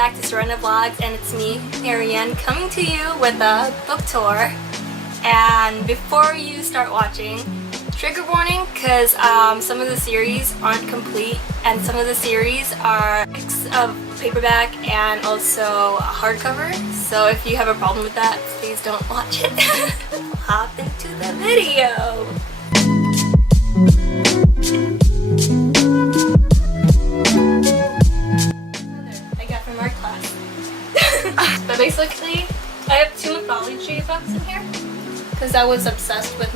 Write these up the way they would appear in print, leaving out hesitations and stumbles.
back to Sirena Vlogs, and it's me, Ariane, coming to you with a book tour. And before you start watching, trigger warning, because some of the series aren't complete, and some of the series are a mix of paperback and also hardcover. So if you have a problem with that, please don't watch it. Hop into the video. I got from our class. But basically, I have 2 mythology books in here because I was obsessed with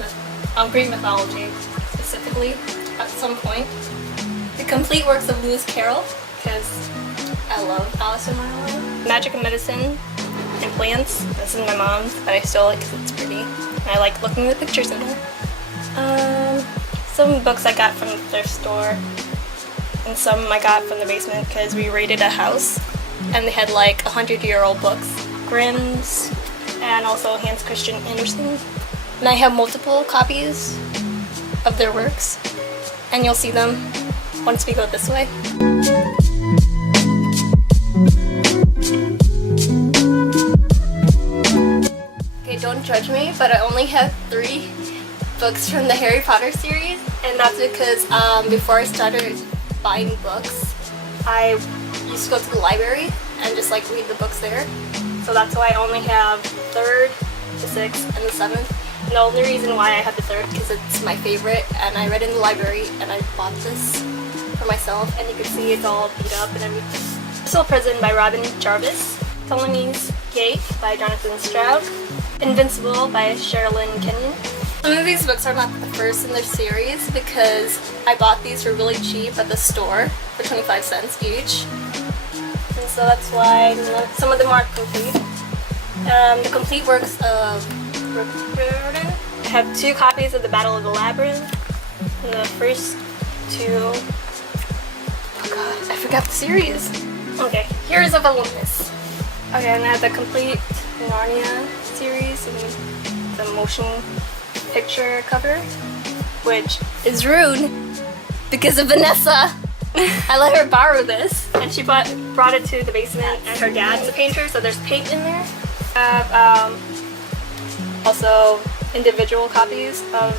Greek mythology specifically at some point. The complete works of Lewis Carroll, because I love Alice in Wonderland. Magic and Medicine and Plants. This is my mom's, but I still like because it's pretty. And I like looking at the pictures in here. Some books I got from the thrift store, and some I got from the basement because we raided a house and they had like 100-year-old books. Grimm's and also Hans Christian Andersen. And I have multiple copies of their works, and you'll see them once we go this way. Okay, don't judge me, but I only have 3 books from the Harry Potter series, and that's because before I started buying books, I used to go to the library and just like read the books there. So that's why I only have 3rd, the 6th, and the 7th. And the only reason why I have the 3rd because it's my favorite, and I read it in the library, and I bought this for myself, and you can see it's all beat up and everything. Still Prison by Robin Jarvis, Ptolemy's Gate by Jonathan Stroud, Invincible by Sherilyn Kenyon. Some of these books are not the first in their series because I bought these for really cheap at the store for 25 cents each. And so that's why some of them aren't complete. The complete works of Riordan. I have 2 copies of The Battle of the Labyrinth. And the first 2... Oh god, I forgot the series. Okay, Heroes of Olympus. Okay, and I have the complete Narnia series and the motion picture cover, which is rude because of Vanessa. I let her borrow this, and she brought it to the basement, and her dad's a painter, so there's paint in there. I have also individual copies of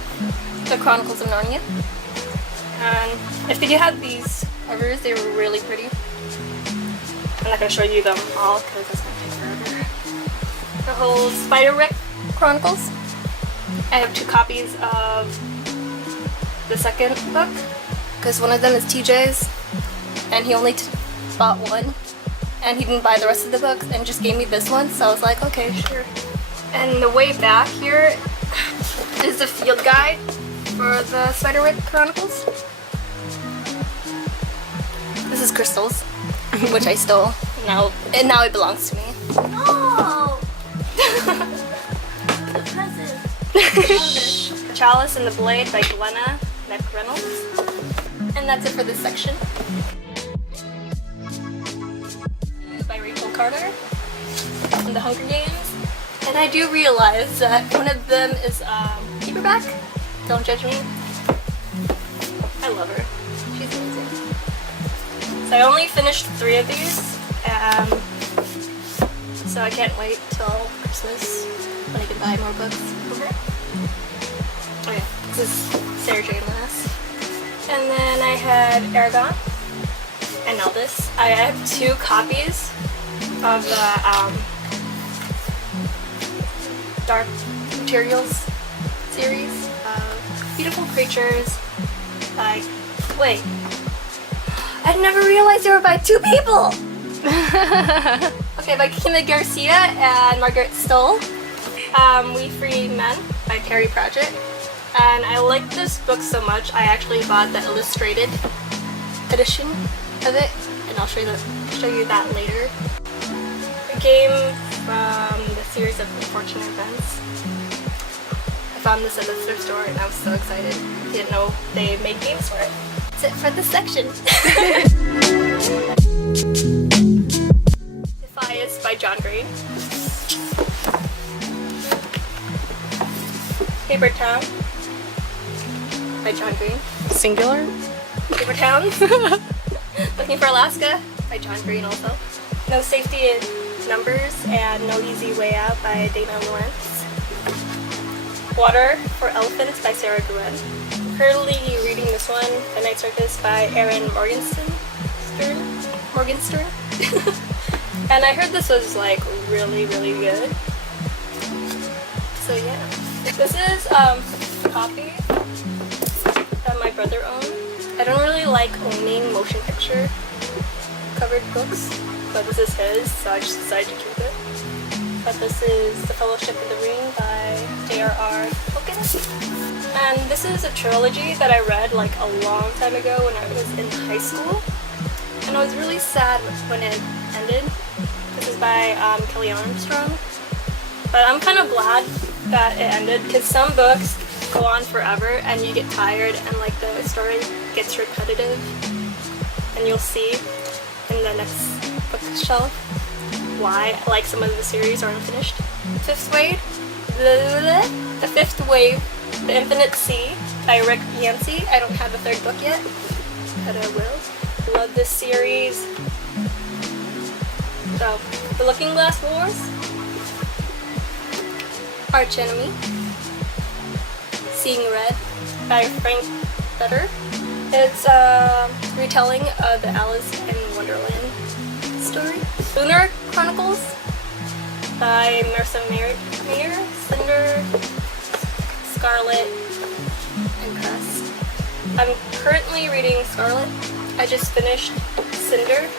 the Chronicles of Narnia. And if you have these covers, they were really pretty. I'm not going to show you them all because it's going to take forever. The whole Spiderwick Chronicles. I have 2 copies of the 2nd book because one of them is TJ's, and he only bought 1, and he didn't buy the rest of the books and just gave me this one, so I was like, okay, sure. And the way back here is the field guide for the Spiderwick Chronicles. This is Crystal's, which I stole, and now it belongs to me. Oh! The present. The Chalice and the Blade by Glenna McReynolds. And that's it for this section. By Rachel Carter from The Hunger Games. And I do realize that one of them is paperback. Don't judge me. I love her. She's amazing. So I only finished 3 of these, so I can't wait till Christmas when I can buy more books. Okay, this is Sarah J. Maas. And then I had Aragon and Elvis. I have 2 copies of the Dark Materials series of Beautiful Creatures by... Wait. I never realized they were by 2 people! Okay, by Kima Garcia and Margaret Stoll. We Free Men by Terry Pratchett. And I like this book so much, I actually bought the illustrated edition of it, and I'll show you that later. A game from the series of Unfortunate Events. I found this at the thrift store and I was so excited. Didn't know they made games for it. That's it for this section. Defias by John Green. Paper Town by John Green. Singular? Paper Town. Looking for Alaska by John Green also. No Safety in Numbers and No Easy Way Out by Dana Lawrence. Water for Elephants by Sarah Gwen. I'm currently reading this one, The Night Circus by Erin Morgenstern. And I heard this was like really good. So yeah. This is a copy that my brother owned. I don't really like owning motion picture covered books, but this is his, so I just decided to keep it. But this is The Fellowship of the Ring by J.R.R. Tolkien. And this is a trilogy that I read like a long time ago when I was in high school. And I was really sad when it ended. This is by Kelly Armstrong. But I'm kind of glad that it ended because some books go on forever and you get tired and like the story gets repetitive. And you'll see in the next bookshelf why like some of the series are unfinished. Fifth Wave, The Fifth Wave, The Infinite Sea by Rick Yancey. I don't have the third book yet, but I will. Love this series. So, The Looking Glass Wars, Arch Enemy, Seeing Red by Frank Better. It's a retelling of the Alice in Wonderland story. Lunar Chronicles by Marissa Mayer, Cinder, Scarlet, and Crest. I'm currently reading Scarlet. I just finished Cinder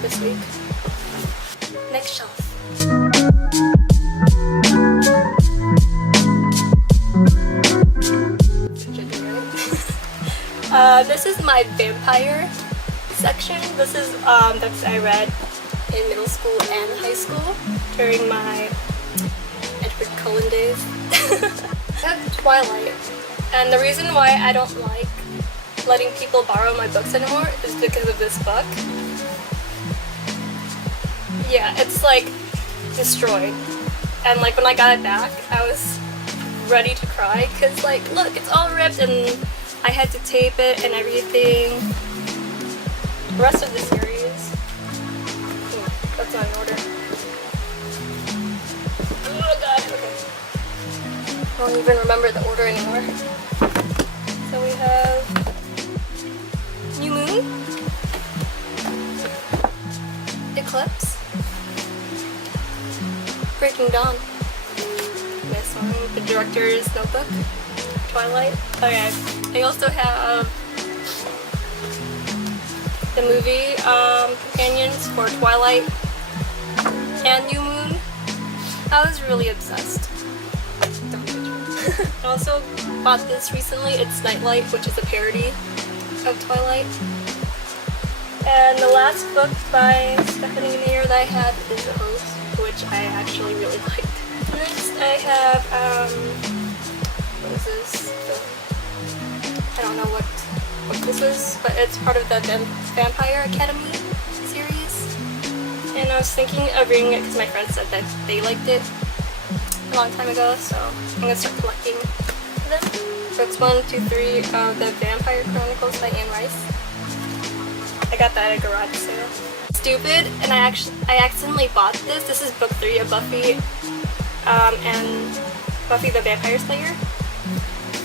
this week. Next shelf. This is my vampire section. This is books I read in middle school and high school during my Edward Cullen days. I have Twilight, and the reason why I don't like letting people borrow my books anymore is because of this book. Yeah, it's like destroyed, and like when I got it back I was ready to cry because like look, it's all ripped and I had to tape it and everything. The rest of the series, that's not in order. Oh god, okay. I don't even remember the order anymore. So we have New Moon, Eclipse, Breaking Dawn, this one, the director's notebook, Twilight. Okay, I also have the movie companions for Twilight and New Moon. I was really obsessed. Don't judge me. I also bought this recently. It's Nightlight, which is a parody of Twilight. And the last book by Stephanie Meyer that I have is The Host, which I actually really liked. Next I have, what is this? I don't know what this is, but it's part of the Vampire Academy series. And I was thinking of reading it because my friends said that they liked it a long time ago, so I'm gonna start collecting them. Books 1, 2, 3 of the Vampire Chronicles by Anne Rice. I got that at a garage sale. Stupid, and I accidentally bought this. This is book 3 of Buffy and Buffy the Vampire Slayer.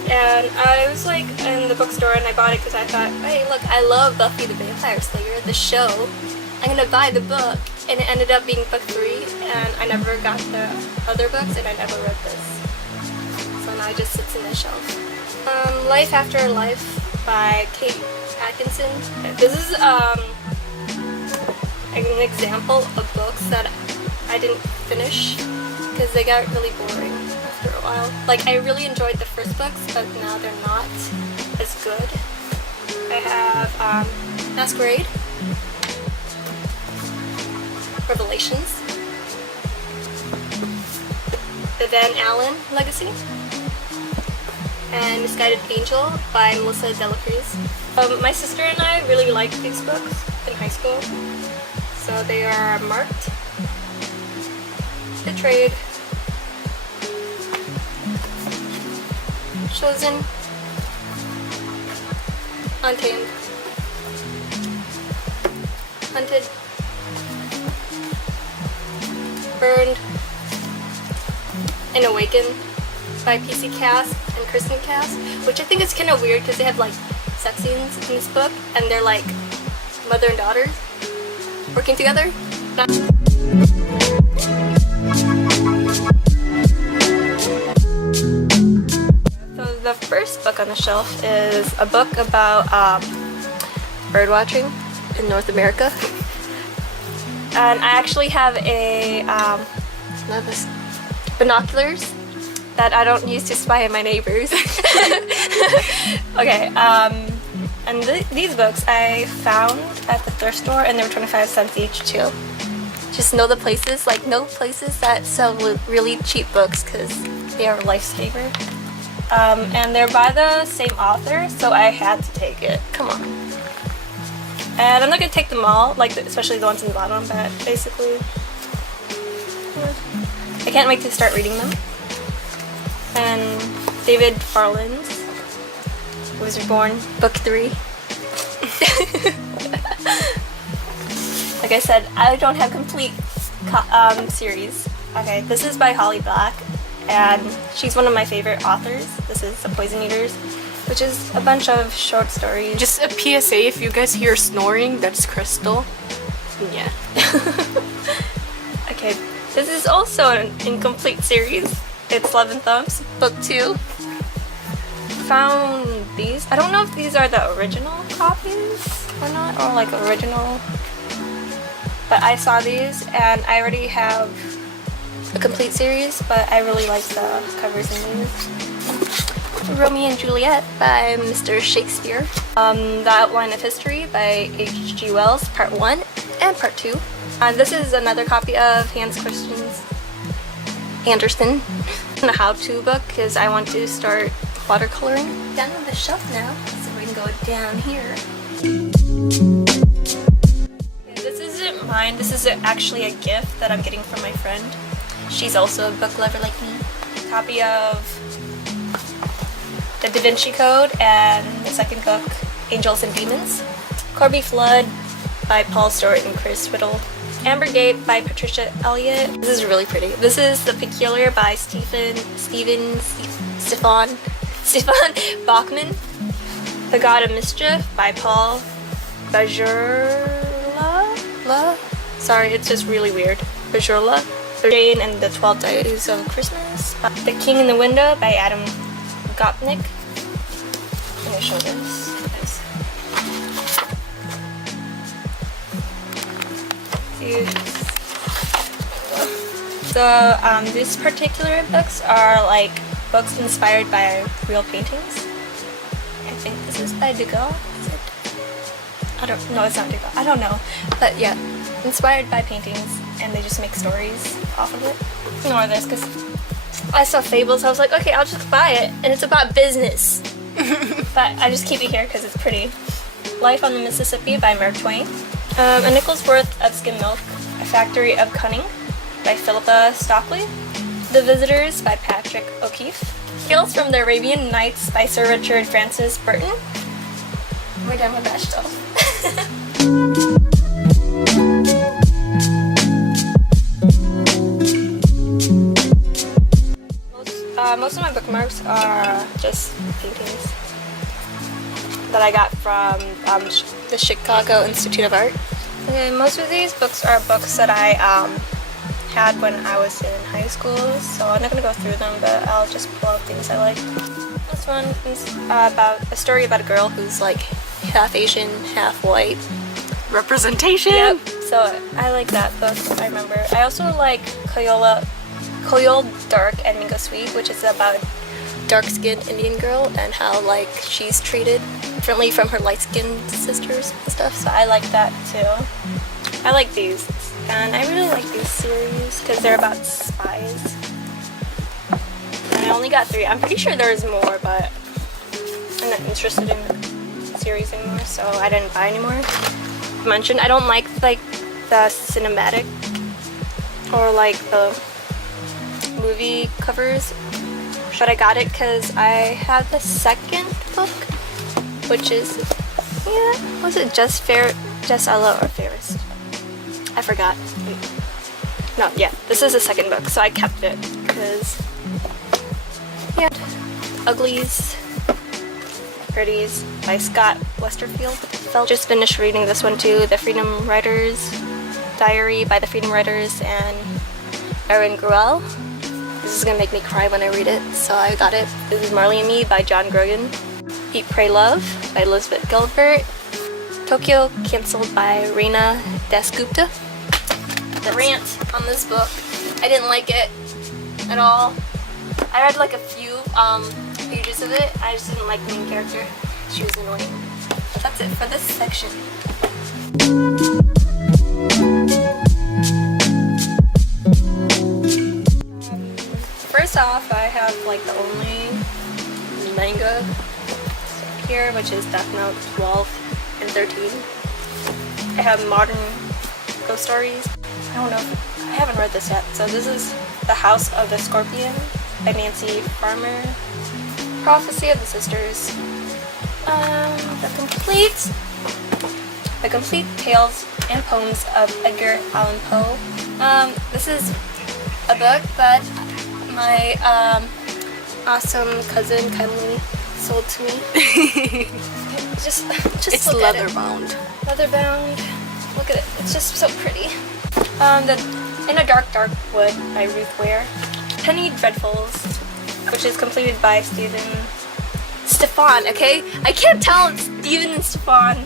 And I was like in the bookstore and I bought it because I thought, hey look, I love Buffy the Vampire Slayer, the show. I'm gonna buy the book, and it ended up being book 3 and I never got the other books and I never read this. So now it just sits in the shelf. Life After Life by Kate Atkinson. This is an example of books that I didn't finish because they got really boring after a while. Like I really enjoyed the first books, but now they're not as good. I have Masquerade, Revelations, The Van Allen Legacy, and Misguided Angel by Melissa Delacruz. My sister and I really liked these books in high school, so they are marked, Betrayed, Chosen, Untamed, Hunted, Burned and Awakened by PC Cast and Kristen Cast, which I think is kind of weird because they have like sex scenes in this book and they're like mother and daughter working together. So the first book on the shelf is a book about bird watching in North America. And I actually have a binoculars that I don't use to spy on my neighbors. Okay, and these books I found at the thrift store and they were 25 cents each too. Just know the places, like know places that sell really cheap books because they are a lifesaver. And they're by the same author, so I had to take it. Come on. And I'm not gonna take them all, like especially the ones in the bottom, but basically I can't wait to start reading them. And David Farland's Was Reborn, Book 3. Like I said, I don't have complete series. Okay, this is by Holly Black, and she's one of my favorite authors. This is The Poison Eaters, which is a bunch of short stories. Just a PSA, if you guys hear snoring, that's Crystal. Yeah. Okay, this is also an incomplete series. It's Love and Thumbs, Book 2. Found these. I don't know if these are the original copies or not, or like original. But I saw these and I already have a complete series, but I really like the covers in these. Romeo and Juliet by Mr. Shakespeare. The Outline of History by H.G. Wells, Part 1 and Part 2. This is another copy of Hans Christian Andersen. A how-to book because I want to start watercoloring. Down on the shelf now, so we can go down here. Okay, this isn't mine. This is actually a gift that I'm getting from my friend. She's also a book lover like me. A copy of The Da Vinci Code and the second book, Angels and Demons. Corby Flood by Paul Stewart and Chris Whittle. Amber Gate by Patricia Elliott. This is really pretty. This is The Peculiar by Stefan Bachman. The God of Mischief by Paul Bajurla. Sorry, it's just really weird. Bajurla. Jane and the 12 Days of Christmas. The King in the Window by Adam Gopnik. I'm gonna show this. So these particular books are like books inspired by real paintings. I think this is by Degas. Is it? I don't know. It's not Degas. I don't know. But yeah, inspired by paintings, and they just make stories off of it. Ignore this because I saw Fables. I was like, okay, I'll just buy it, and it's about business. But I just keep it here because it's pretty. Life on the Mississippi by Mark Twain. A Nickel's Worth of Skim Milk, A Factory of Cunning by Philippa Stockley. The Visitors by Patrick O'Keefe. Tales from the Arabian Nights by Sir Richard Francis Burton. We're done with that stuff. Most of my bookmarks are just paintings that I got from the Chicago Institute of Art. Okay, most of these books are books that I had when I was in high school, so I'm not going to go through them, but I'll just pull out things I like. This one is about a story about a girl who's like half Asian, half white. Representation! Yep, so I like that book, I remember. I also like Koyol Dark and Mingo Sweet, which is about a dark-skinned Indian girl and how like she's treated differently from her light-skinned sisters and stuff, so I like that too. I like these, and I really like these series because they're about spies. And I only got 3. I'm pretty sure there's more, but I'm not interested in the series anymore, so I didn't buy anymore. I mentioned I don't like the cinematic or like the movie covers, but I got it because I have the second book, which is, was it Just Ella or Fairest? I forgot. No, yeah, this is the second book, so I kept it because yeah, Uglies, Pretties by Scott Westerfield. Just finished reading this one too, The Freedom Writers Diary by the Freedom Writers and Erin Gruelle. This is gonna make me cry when I read it, so I got it. This is Marley and Me by John Grogan. Eat, Pray, Love by Elizabeth Gilbert. Tokyo Cancelled by Reina Dasgupta. The rant on this book, I didn't like it at all. I read like a few pages of it. I just didn't like the main character. She was annoying. But that's it for this section. First off, I have like the only manga here, which is Death Note 12 and 13. I have Modern Ghost Stories. I don't know, I haven't read this yet. So this is The House of the Scorpion by Nancy Farmer. Prophecy of the Sisters. The complete tales and poems of Edgar Allan Poe. This is a book that my awesome cousin kindly sold to me. just It's look leather at it. bound. Leather bound. Look at it. It's just so pretty. In a Dark Wood by Ruth Ware. Penny Dreadfuls, which is completed by Stefan, okay? I can't tell it's Steven and Stefan.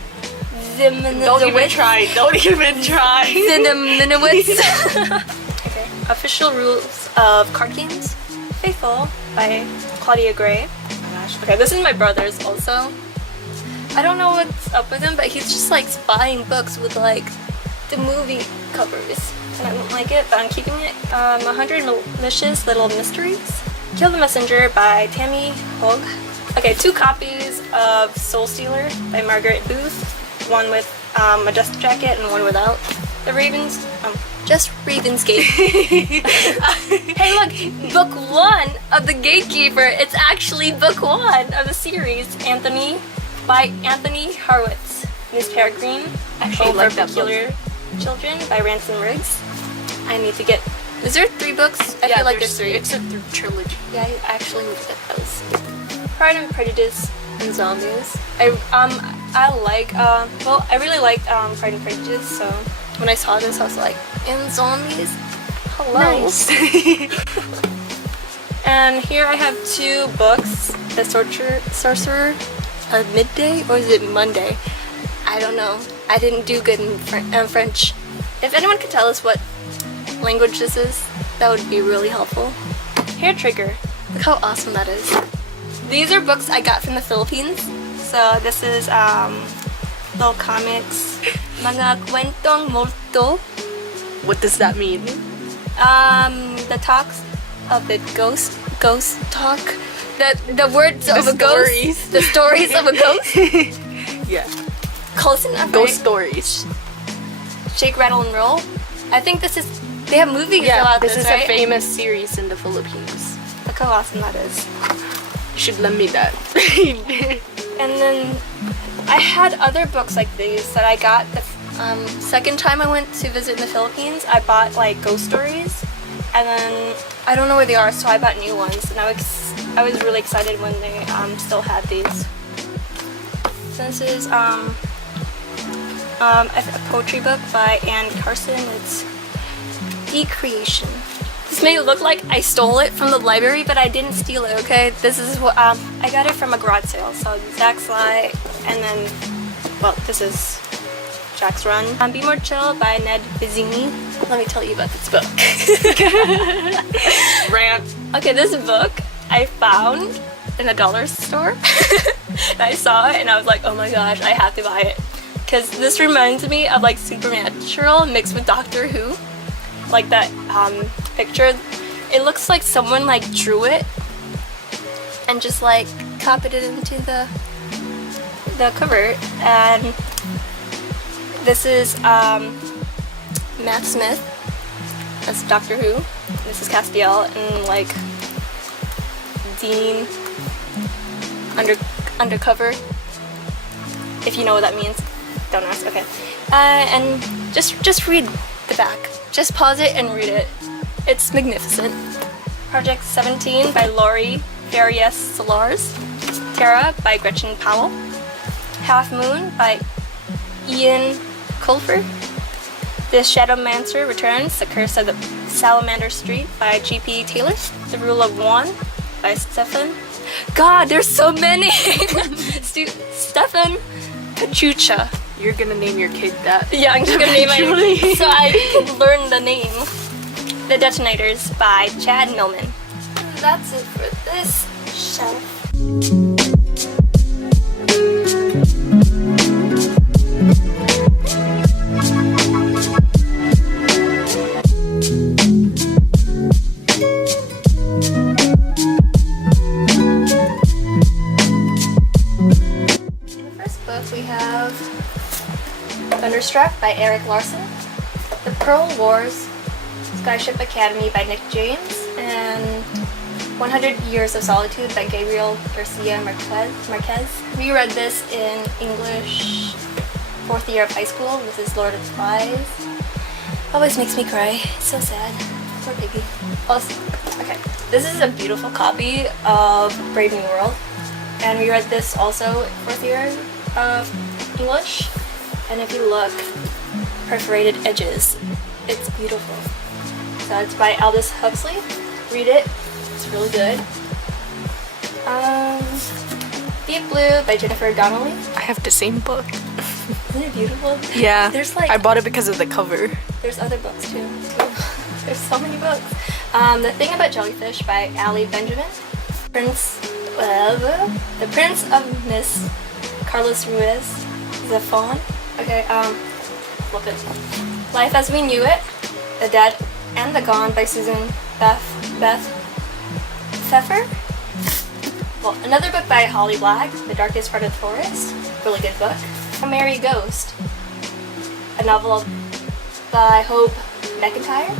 Don't even try. Don't even try. Zineminowitz. Okay. Official Rules of Card Games. Faithful by Claudia Gray. Oh my gosh. Okay, this is my brother's also. I don't know what's up with him, but he's just like buying books with like the movie covers. And I don't like it, but I'm keeping it. 100 Malicious Little Mysteries. Kill the Messenger by Tammy Hogue. Okay, 2 copies of Soul Stealer by Margaret Booth. One with a dust jacket and one without. The Ravens, just Ravensgate. Hey look, book 1 of The Gatekeeper. It's actually book 1 of the series. Anthony by Anthony Horowitz. Miss Peregrine. Actually, for like that Peculiar Children by Ransom Riggs. I need to get. Is there 3 books? I feel like there's 3. It's a trilogy. Yeah, I actually need to get those. Pride and Prejudice and Zombies. I really liked Pride and Prejudice, so when I saw this I was like, and Zombies? Hello. Nice. And here I have 2 books. The Sorcerer of Midday, or is it Monday? I don't know. I didn't do good in French. If anyone could tell us what language this is, that would be really helpful. Hair Trigger. Look how awesome that is. These are books I got from the Philippines. So this is little comics. Mga kwentong multo. What does that mean? The talks of the ghost talk. The words of a stories. ghost. The stories of a ghost. Yeah. Close enough. Ghost Right? Stories. Shake, Rattle, and Roll. I think this is. They have movies about this is right? a famous series in the Philippines. Look how awesome that is. You should lend me that. And then I had other books like these that I got the second time I went to visit in the Philippines. I bought like ghost stories, and then I don't know where they are, so I bought new ones. And I was really excited when they still had these. So this is a poetry book by Anne Carson. It's Decreation. This may look like I stole it from the library, but I didn't steal it, okay? This is what I got it from a garage sale. So Zach Sly, and then, well, this is Jack's Run. Be More Chill by Ned Vizzini. Let me tell you about this book. Rant. Okay, this book I found in a dollar store. And I saw it and I was like, oh my gosh, I have to buy it. Because this reminds me of like Supernatural mixed with Doctor Who. Like that picture. It looks like someone like drew it and just like copied it into the cover. And this is Matt Smith. That's Doctor Who. This is Castiel and like Dean undercover. If you know what that means, don't ask. Okay, and just read the back. Just pause it and read it. It's magnificent. Project 17 by Laurie Farias Solars. Terra by Gretchen Powell. Half Moon by Ian Culver. The Shadowmancer Returns, The Curse of the Salamander Street by G.P. Taylor. The Rule of One by Stefan. God, there's so many! Stefan Pachucha. You're gonna name your kid that. Yeah, I'm just gonna name Eventually. it so I can learn the name. The Detonators by Chad Millman. That's it for this shelf. We have Thunderstruck by Eric Larson, The Pearl Wars, Skyship Academy by Nick James, and 100 Years of Solitude by Gabriel Garcia Marquez. We read this in English 4th year of high school. This is Lord of the Flies. Always makes me cry. It's so sad. Poor piggy. Also, okay, this is a beautiful copy of Brave New World, and we read this also 4th year of English, and if you look, perforated edges, it's beautiful. So it's by Aldous Huxley. Read it, it's really good. Deep Blue by Jennifer Donnelly. I have the same book. Isn't it beautiful? Yeah. There's like I bought it because of the cover. there's other books too. There's so many books. The Thing About Jellyfish by Allie Benjamin. The Prince of Miss Carlos Ruiz, Zafon. Okay, flip it. Life as We Knew It, The Dead and the Gone by Susan Beth Pfeffer. Well, another book by Holly Black, The Darkest Part of the Forest. Really good book. A Merry Ghost, a novel by Hope McIntyre.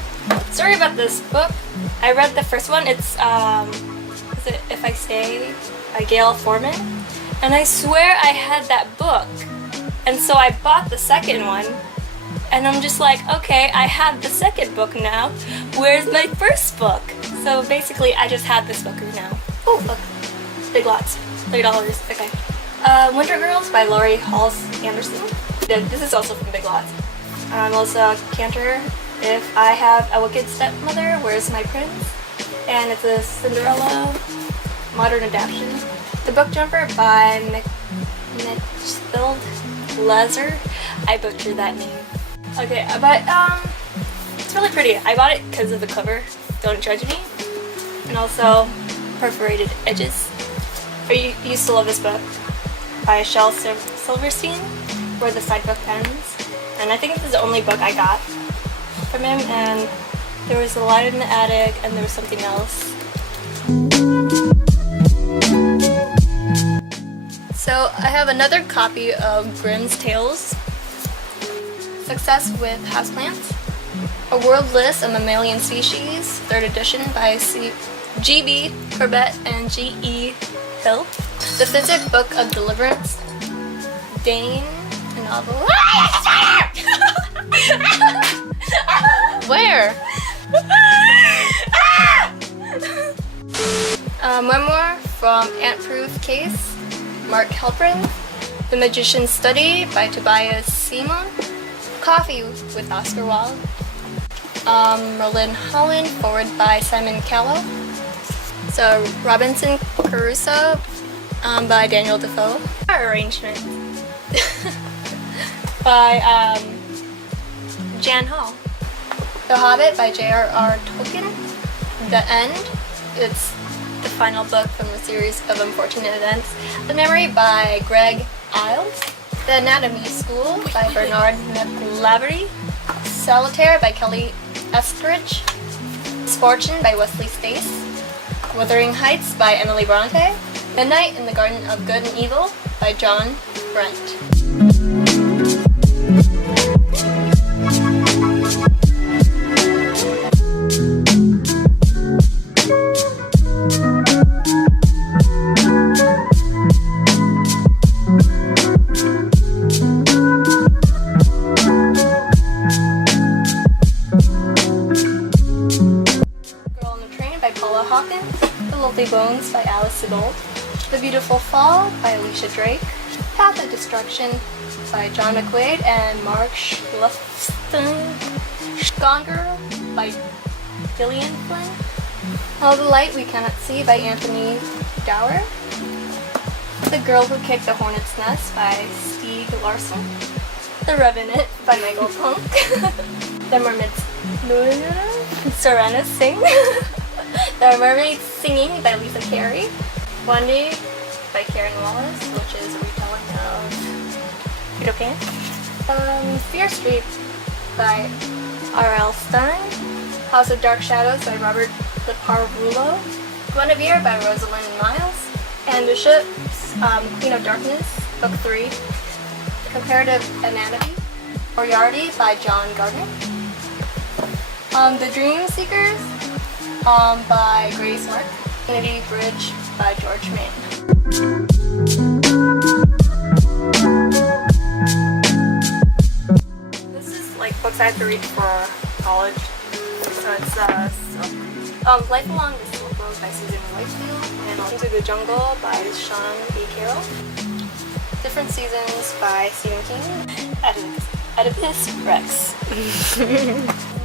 Sorry about this book. I read the first one. It's is it If I Stay by Gail Forman. And I swear I had that book. And so I bought the second one. And I'm just like, okay, I have the second book now. Where's my first book? So basically, I just had this book now. Oh, look. Big Lots. $3. Okay. Winter Girls by Laurie Halse Anderson. This is also from Big Lots. Also, Cantor. If I Have a Wicked Stepmother, Where's My Prince? And it's a Cinderella modern adaptation. The Book Jumper by Mitchfield Lazar. I butchered that name. Okay, but it's really pretty. I bought it because of the cover. Don't judge me. And also perforated edges. I used to love this book by Shel Silverstein, Where the Side Book Ends. And I think this is the only book I got from him. And there was a Light in the Attic, and there was something else. So I have another copy of Grimm's Tales. Success with Houseplants. A World List of Mammalian Species, 3rd edition by G.B. Corbett and G.E. Hill. The Physic Book of Deliverance. Dane, a novel. Where? A memoir from Ant-Proof Case. Mark Halperin. The Magician's Study by Tobias Simon. Coffee with Oscar Wilde. Merlin Holland, forward by Simon Callow. So Robinson Crusoe by Daniel Defoe. Arrangement by Jan Hall. The Hobbit by J.R.R. Tolkien. The End. It's the final book from a series of unfortunate events. The Memory by Greg Iles. The Anatomy School by Bernard McLavery. Solitaire by Kelly Eskridge. Misfortune by Wesley Stace. Wuthering Heights by Emily Bronte. Midnight in the Garden of Good and Evil by John Brent. Lovely Bones by Alice Sebold, The Beautiful Fall by Alicia Drake, Path of Destruction by John McQuaid and Mark Schluffston, Gone Girl by Gillian Flynn, All the Light We Cannot See by Anthony Dower, The Girl Who Kicked the Hornet's Nest by Stieg Larsson, The Revenant by Michael Punk, The Mermaids Sirena Sing, The Mermaid Singing by Lisa Carey, One Day by Karen Wallace, which is a retelling of Peter Pan, Fear Street by R.L. Stein, House of Dark Shadows by Robert Leparvulo, Guinevere by Rosalind Miles, Anne Bishop's Queen of Darkness, Book 3, Comparative Anatomy, Moriarty by John Gardner, The Dream Seekers by Grace Mark, Infinity Bridge by George Mann. This is like books I have to read for college. So it's Life Along the Silk Road by Susan Whitefield, and Into the Jungle by Sean B. Carroll, Different Seasons by Stephen King, Oedipus Rex,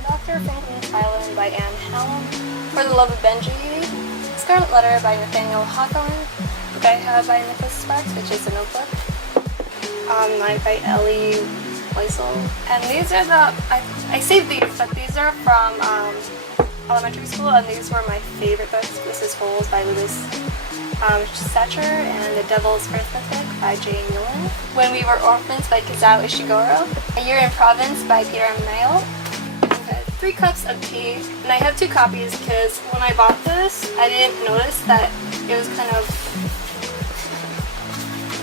Dr. Franklin's Island by Anne Hallam, For the Love of Benji, Scarlet Letter by Nathaniel Hawthorne, Book I Have by Nicholas Sparks, which is a notebook, Night by Ellie Weisel. And these are the, I saved these, but these are from elementary school, and these were my favorite books. This is Holes by Louis Satcher, and The Devil's Arithmetic by Jane Millen, When We Were Orphans by Kazuo Ishiguro, A Year in Province by Peter Mayle. Okay, 3 cups of tea, and I have 2 copies because when I bought this, I didn't notice that it was kind of,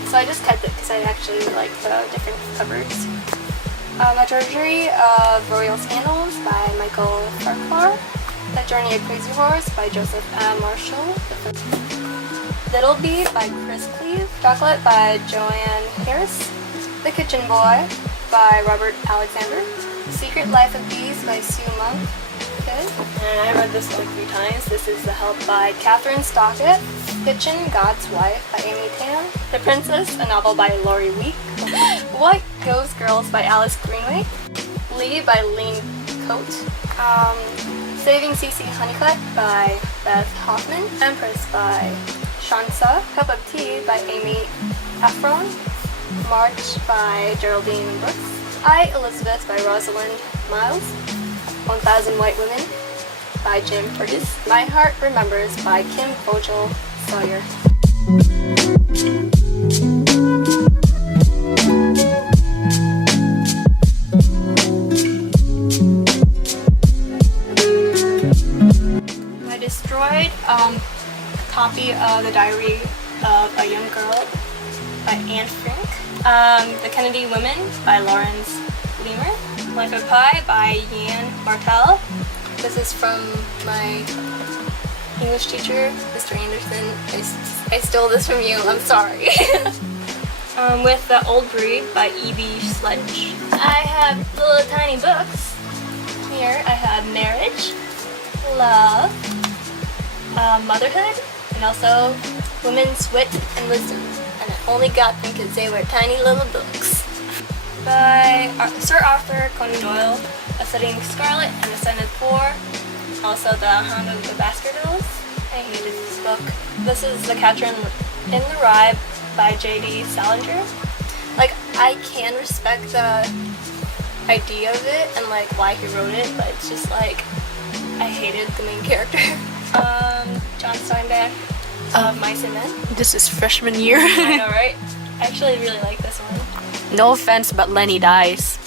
so I just kept it because I actually like the different covers. A Treasury of Royal Scandals by Michael Farquhar, The Journey of Crazy Horse by Joseph M. Marshall, Little Bee by Chris Cleave, Chocolate by Joanne Harris, The Kitchen Boy by Robert Alexander, Secret Life of Bees by Sue Monk. Okay. And I read this like 3 times. This is The Help by Catherine Stockett, Kitchen, God's Wife by Amy Tan, The Princess, a novel by Laurie Week, What Goes Girls by Alice Greenway, Lee by Lane Coate, Saving C.C. Honeycutt by Beth Hoffman, Empress by Shansa, Cup of Tea by Amy Efron, March by Geraldine Brooks, I, Elizabeth by Rosalind Miles, 1000 White Women by Jim Burgess, My Heart Remembers by Kim Vogel Sawyer. I destroyed a copy of The Diary of a Young Girl by Anne Frank, The Kennedy Women by Lawrence Leamer, Life of Pi by Yan Martel. This is from my English teacher, Mr. Anderson. I stole this from you, I'm sorry. With The Old Breed by E.B. Sledge. I have little tiny books. Here I have Marriage, Love, Motherhood, and also Women's Wit and Wisdom. And I only got them because they were tiny little books. By Sir Arthur Conan Doyle, A Setting Scarlet and A Scented Four. Also The Hound of the Baskervilles. I hated this book. This is The Catcher in the Rye by J.D. Salinger. Like, I can respect the idea of it and like why he wrote it, but it's just like, I hated the main character. John Steinbeck of Mice and Men. This is freshman year. I know, right? I actually really like this one. No offense, but Lenny dies.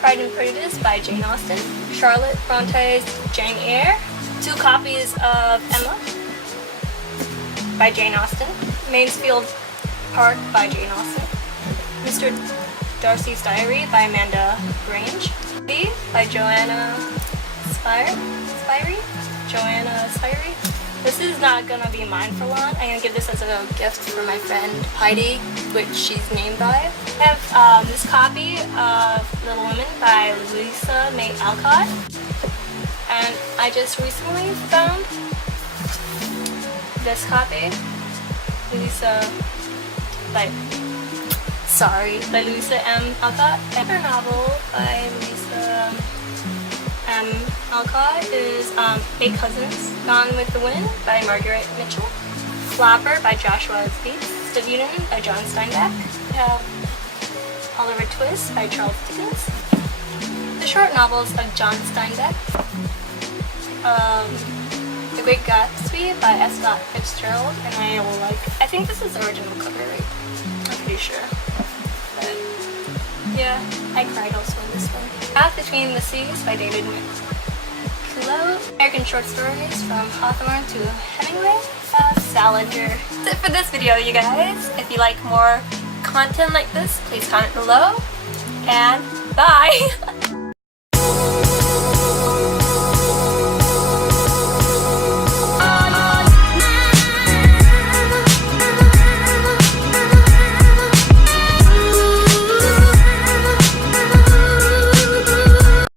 Pride and Prejudice by Jane Austen. Charlotte Bronte's Jane Eyre. 2 copies of Emma by Jane Austen. Mansfield Park by Jane Austen. Mr. Darcy's Diary by Amanda Grange. B by Joanna Spirey. Joanna Spirey. This is not gonna be mine for long. I'm gonna give this as a gift for my friend Heidi, which she's named by. I have this copy of Little Women by Louisa May Alcott. And I just recently found this copy, by Louisa M. Alcott. Another novel by Louisa M. Alcott is Eight Cousins. Gone with the Wind by Margaret Mitchell. Flapper by Joshua Speaks. Stevuden by John Steinbeck. We have Oliver Twist by Charles Dickens. The short novels of John Steinbeck. The Great Gatsby by S. Scott Fitzgerald, and I think this is the original cover, right? I'm pretty sure. But yeah, I cried also in this one. Path Between the Seas by David McCullough. American short stories from Hawthorne to Hemingway. Salinger. That's it for this video, you guys. If you like more content like this, please comment below. And bye!